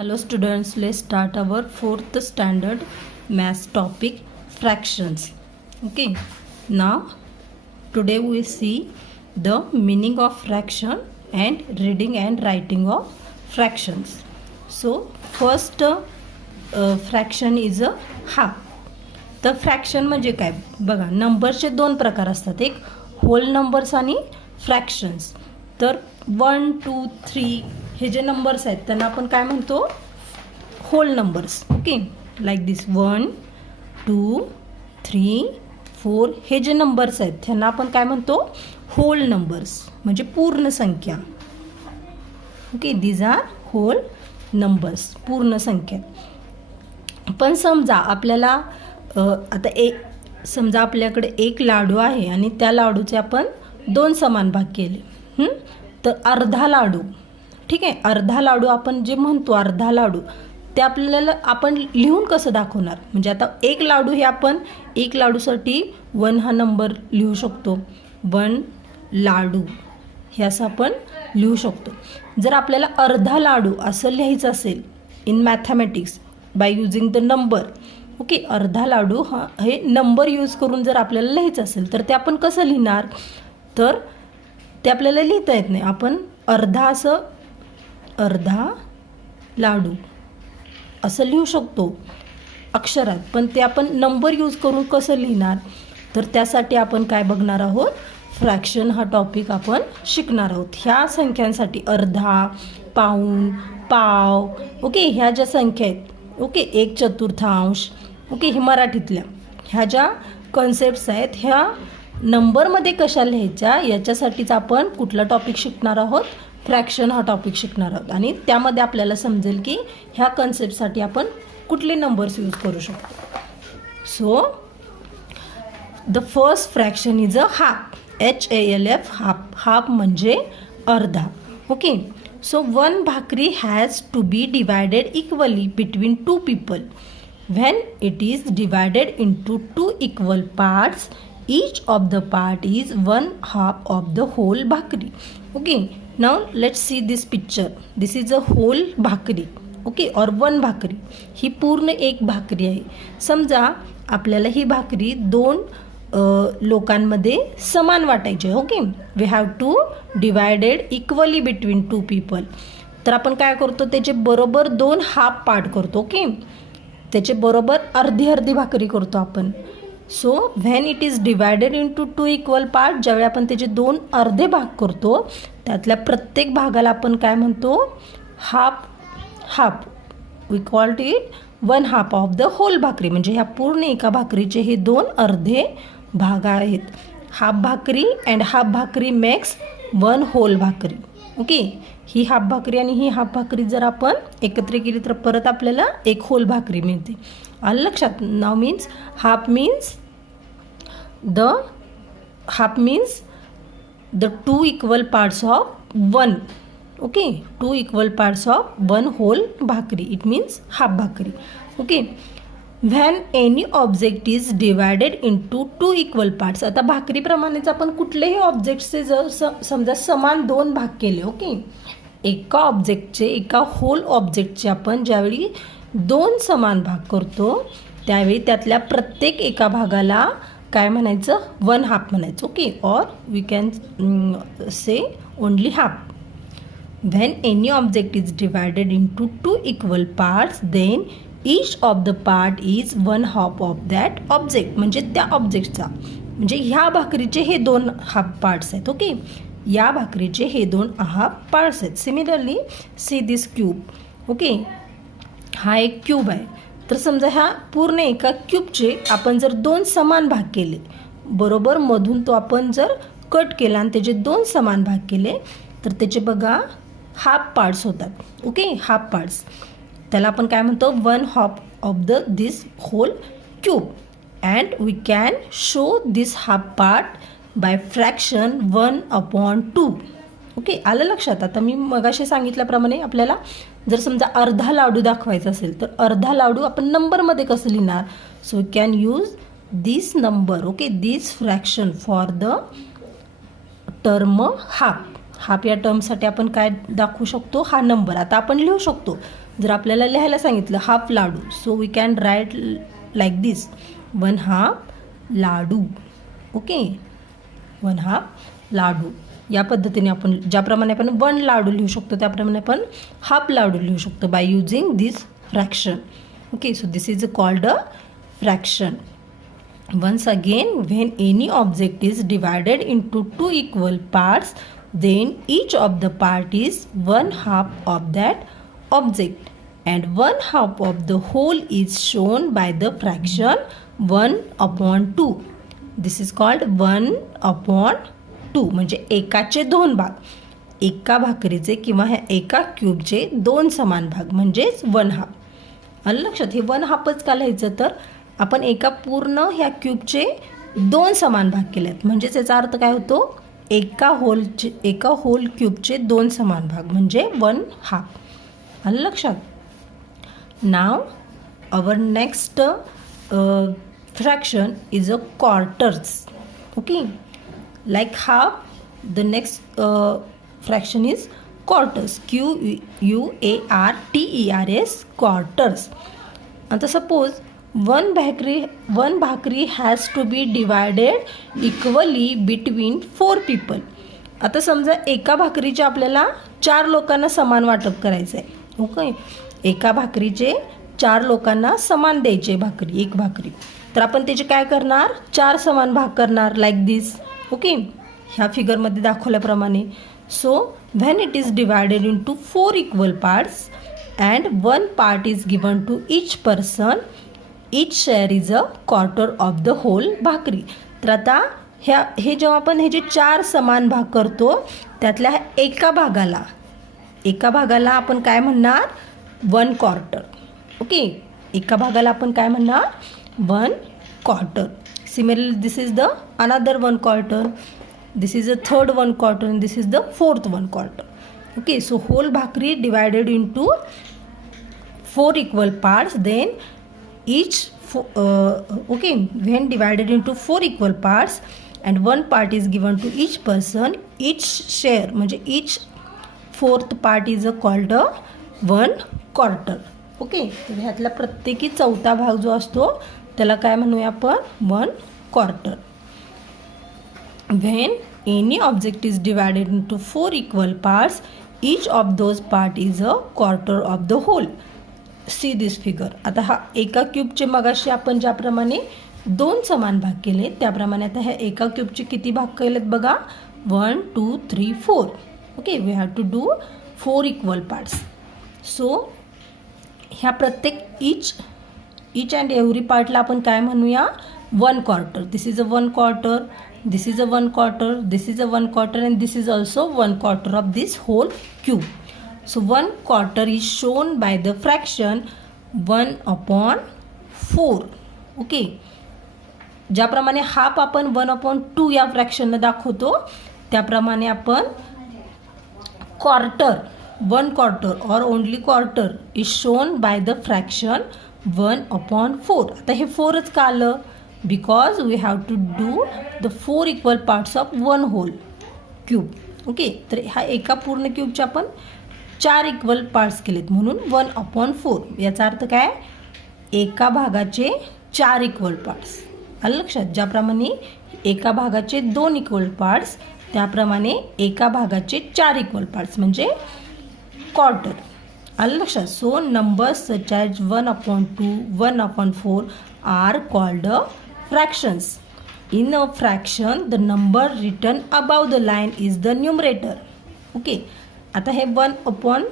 Hello students, let's start our 4th standard maths topic fractions. Okay, now today we see the meaning of fraction and reading and writing of fractions. So first fraction is a half. तर fraction म्हणजे काय बघा, नंबरचे दोन प्रकार असतात, एक hole numbers आणि फ्रॅक्शन्स. तर 1 2 3 हे जे नंबर्स आहेत त्यांना आपण काय म्हणतो, hole numbers. Okay, like this 1 2 3 4 हे जे नंबर्स आहेत त्यांना आपण काय म्हणतो, होल नंबर्स म्हणजे पूर्ण संख्या. Okay, these are whole numbers, पूर्ण संख्या. पण समजा आपल्याला आता समजा आपल्याकडे एक लाडू आहे आणि त्या लाडूचे आपण दोन समान भाग केले. तर अर्धा लाडू, ठीक आहे, अर्धा लाडू आपण जे म्हणतो अर्धा लाडू, ते आपल्याला आपण लिहून कसं दाखवणार. म्हणजे आता एक लाडू हे आपण एक लाडूसाठी 1 हा नंबर लिहू शकतो, 1 लाडू हे असं आपण लिहू शकतो. जर आपल्याला अर्धा लाडू असं लिहायचं असेल in mathematics by using the number, okay, अर्धा लाडू हा हे नंबर यूज करून जर आपल्याला लिहायचं असेल तर ते आपण कसं लिहिणार, तर ते आपल्याला लिहिता येत नाही. आपण अर्धा लाडू असं लिहू शकतो अक्षरात, पण ते आपण नंबर यूज करून कसं लिहिणार, तर त्यासाठी आपण काय बघणार आहोत, फ्रॅक्शन हा टॉपिक आपण शिकणार आहोत. ह्या संख्यांसाठी अर्धा, पाऊण, पाव, ओके, ह्या ज्या संख्या आहेत, ओके, 1/4, ओके, हे मराठीतल्या ह्या ज्या कन्सेप्ट्स आहेत ह्या नंबरमध्ये कशा लिहायच्या याच्यासाठीच आपण कुठला टॉपिक शिकणार आहोत, फ्रॅक्शन हा टॉपिक शिकणार आहोत. आणि त्यामध्ये आपल्याला समजेल की ह्या कन्सेप्टसाठी आपण कुठले नंबर्स यूज करू शकतो. So the first fraction is a half, HALF, half. Half म्हणजे अर्धा. Okay, so 1 bhakri has to be divided equally between 2 people. When it is divided into 2 equal parts, each of the part is 1/2 of the whole bhakri. Okay, now let's see this picture. This is a whole bhakri, okay, or 1 भाकरी. ही पूर्ण एक भाकरी आहे. समजा आपल्याला ही भाकरी 2 लोकांमध्ये समान वाटायची आहे. Okay, we have to divided equally between 2 people. तर आपण काय करतो, त्याचे बरोबर 2 हाफ पार्ट करतो. ओके, त्याचे बरोबर अर्धी भाकरी करतो आपण. So when it is divided into 2 equal part, ज्यावेळी आपण त्याचे 2 अर्धे भाग करतो त्यातल्या प्रत्येक भागाला आपण काय म्हणतो, half. We called it 1/2 of the whole bhakri. म्हणजे ह्या पूर्ण एका भाकरीचे हे 2 अर्धे भाग आहेत. हाफ भाकरी अँड हाफ भाकरी मेक्स 1 होल भाकरी. ओके, ही हाफ भाकरी आणि ही हाफ भाकरी जर आपण एकत्र केली तर परत आपल्याला एक होल भाकरी मिळते. आलं लक्षात. Now means half means the 2 equal parts of 1. Okay, 2 equal parts of 1 whole bhakri, it means half bhakri. Okay, when any object is divided into 2 equal parts. आता भाकरीप्रमाणेच आपण कुठलेही ऑब्जेक्टचे जर समजा समान 2 भाग केले, ओके, एका ऑब्जेक्टचे, एका होल ऑब्जेक्टचे आपण ज्यावेळी 2 समान भाग करतो त्यावेळी त्यातल्या प्रत्येक एका भागाला काय म्हणायचं, 1/2 म्हणायचं. Okay, or we can say only half. When any object is divided into 2 equal parts then each of the part is 1/2 of that object. म्हणजे त्या ऑब्जेक्टचा, म्हणजे ह्या भाकरीचे हे 2 हाफ पार्ट्स आहेत. ओके, या भाकरीचे हे 2 हाफ पार्ट्स आहेत. Similarly see this cube. Okay, हा एक क्यूब आहे. तर समजा ह्या पूर्ण एका क्यूबचे आपण जर 2 समान भाग केले, बरोबर मधून तो आपण जर कट केला आणि त्याचे 2 समान भाग केले तर त्याचे बघा हाफ पार्ट्स होतात. ओके, हाफ पार्ट्स, त्याला आपण काय म्हणतो, 1/2 of this whole cube. And we can show this half part by fraction 1/2. Okay, आलं लक्षात. आता मी मगाशी सांगितल्याप्रमाणे आपल्याला जर समजा अर्धा लाडू दाखवायचा असेल तर अर्धा लाडू आपण नंबरमध्ये कसं लिहिणार. So we can use this number, okay, this fraction for the term half. Half या टर्मसाठी आपण काय दाखवू शकतो, हा नंबर आता आपण लिहू शकतो. जर आपल्याला लिहायला सांगितलं half laddu, so we can write like this, 1 half laddu. Okay, 1 half laddu. या पद्धतीने आपण ज्याप्रमाणे आपण 1 लाडू लिहू शकतो त्याप्रमाणे आपण हाफ लाडू लिहू शकतो by using this fraction. Okay, so this is called a fraction. Once again, when any object is divided into 2 equal parts, then each of the part is 1 half of that object, and 1 half of the whole is shown by the fraction 1/2. This is called 1/2. म्हणजे एकाचे 2 भाग, एका भाकरीचे किंवा ह्या एका क्यूबचे 2 समान भाग म्हणजेच 1 हाफ. आलं लक्षात? हे 1 हाफच का लिहायचं, तर आपण एका पूर्ण ह्या क्यूबचे 2 समान भाग केलेत, म्हणजेच याचा अर्थ काय होतो, एका होल क्यूबचे 2 समान भाग म्हणजे 1 हाफ. आलं लक्षात? Now our next fraction is a quarters. Okay, like half, the next fraction is quarters, QUARTERS, quarters. आता suppose one bhakri has to be divided equally between 4 people. आता समजा एका भाकरीचे आपल्याला 4 लोकांना समान वाटप करायचं आहे. ओके, एका भाकरीचे 4 लोकांना समान द्यायचे एक भाकरी, तर आपण त्याचे काय करणार, 4 समान भाग करणार लाईक दिस. ओके, ह्या फिगरमध्ये दाखवल्याप्रमाणे. So when it is divided into 4 equal parts and 1 part is given to each person, each share is a quarter of the whole bhakri. तर आता हे जेव्हा आपण हे जे 4 समान भाग करतो त्यातल्या एका भागाला आपण काय म्हणणार, 1 क्वार्टर. ओके, एका भागाला आपण काय म्हणणार, 1 quarter. Similarly this is the another 1 quarter, this is the third 1 quarter and this is the fourth 1 quarter. Okay, so whole bhakri divided into 4 equal parts, then each when divided into 4 equal parts and 1 part is given to each person, each share म्हणजे each fourth part is called a 1 quarter. Okay, तर ह्यातला प्रत्येकी 4था भाग जो असतो त्याला काय म्हणूया आपण, 1 quarter. When any object is divided into 4 equal parts, each of those part is a quarter of the whole. See this figure. आता हा एका क्यूबचे मगाशी आपण ज्याप्रमाणे 2 समान भाग केले त्याप्रमाणे आता ह्या एका क्यूबचे किती भाग केलेत बघा, 1 2 3 4. Okay, we have to do 4 equal parts. So ह्या प्रत्येक इच अँड एव्हरी पार्टला आपण काय म्हणूया, 1 quarter. This is a 1 quarter, this is a 1 quarter, this is a 1 quarter and this is also 1 quarter of this whole cube. So 1 quarter is shown by the fraction 1/4. Okay, ज्याप्रमाणे half आपण 1/2 या फ्रॅक्शनने दाखवतो त्याप्रमाणे आपण quarter, 1 quarter or only quarter is shown by the fraction 1/4. आता हे 4च का आलं, because we have to do the 4 equal parts of 1 whole cube. Okay, तर हा एका पूर्ण क्यूबचे आपण 4 इक्वल पार्ट्स केलेत म्हणून 1/4. याचा अर्थ काय, एका भागाचे 4 इक्वल पार्ट्स. आलं लक्षात? ज्याप्रमाणे एका भागाचे 2 इक्वल पार्ट्स त्याप्रमाणे एका भागाचे 4 इक्वल पार्ट्स म्हणजे क्वार्टर. आलं लक्षात? So numbers such as 1/2, 1/4 are called a fractions. In a fraction, the number written above the line is the numerator. Okay, आता हे 1/2,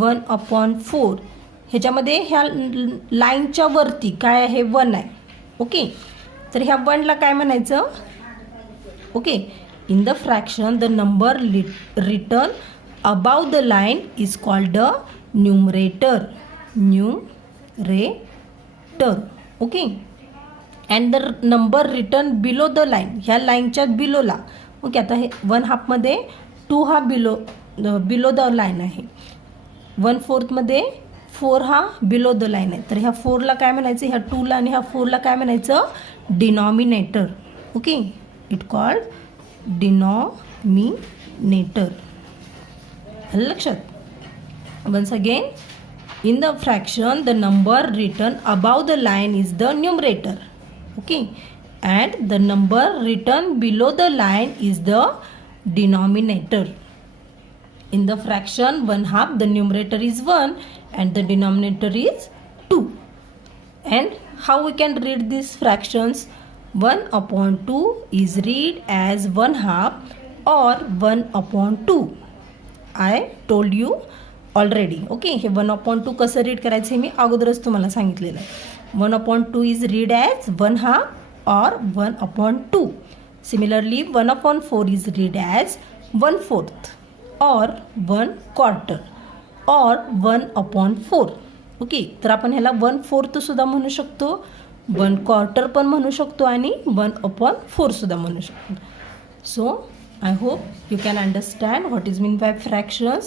1/4 ह्याच्यामध्ये ह्या लाईनच्या वरती काय आहे, 1 आहे. ओके, तर ह्या 1ला काय म्हणायचं, okay, in the fraction the number return above the line is called a numerator. Okay, and the number return below the line, ह्या लाईनच्या बिलोला. ओके, आता हे 1/2 मध्ये 2 हा बिलो द लाईन आहे, 1/4 मध्ये 4 हा बिलो द लाईन आहे. तर ह्या 4ला काय म्हणायचं, ह्या 2ला आणि ह्या 4ला काय म्हणायचं, denominator. Okay, it called denominator. लक्षात? Once again, in the fraction, the number written above the line is the numerator. Okay, and the number written below the line is the denominator. In the fraction 1/2, the numerator is 1 and the denominator is 2. And how we can read these fractions? 1/2 is read as 1/2 or 1/2. I told you already. Okay, हे 1/2 कसं read करायचं हे मी अगोदरच तुम्हाला सांगितलेलं आहे. 1/2 is read as 1/2 or 1/2. Similarly, 1/4 is read as 1/4 or 1/4 or 1/4. Okay, तर आपण ह्याला 1/4 सुद्धा म्हणू शकतो, 1/4 पण म्हणू शकतो आणि 1/4 सुद्धा म्हणू शकतो. So I hope you can understand what is meant by fractions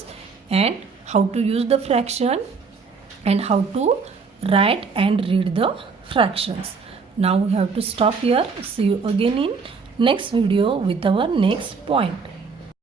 and how to use the fraction and how to write and read the fractions. Now we have to stop here. See you again in next video with our next point.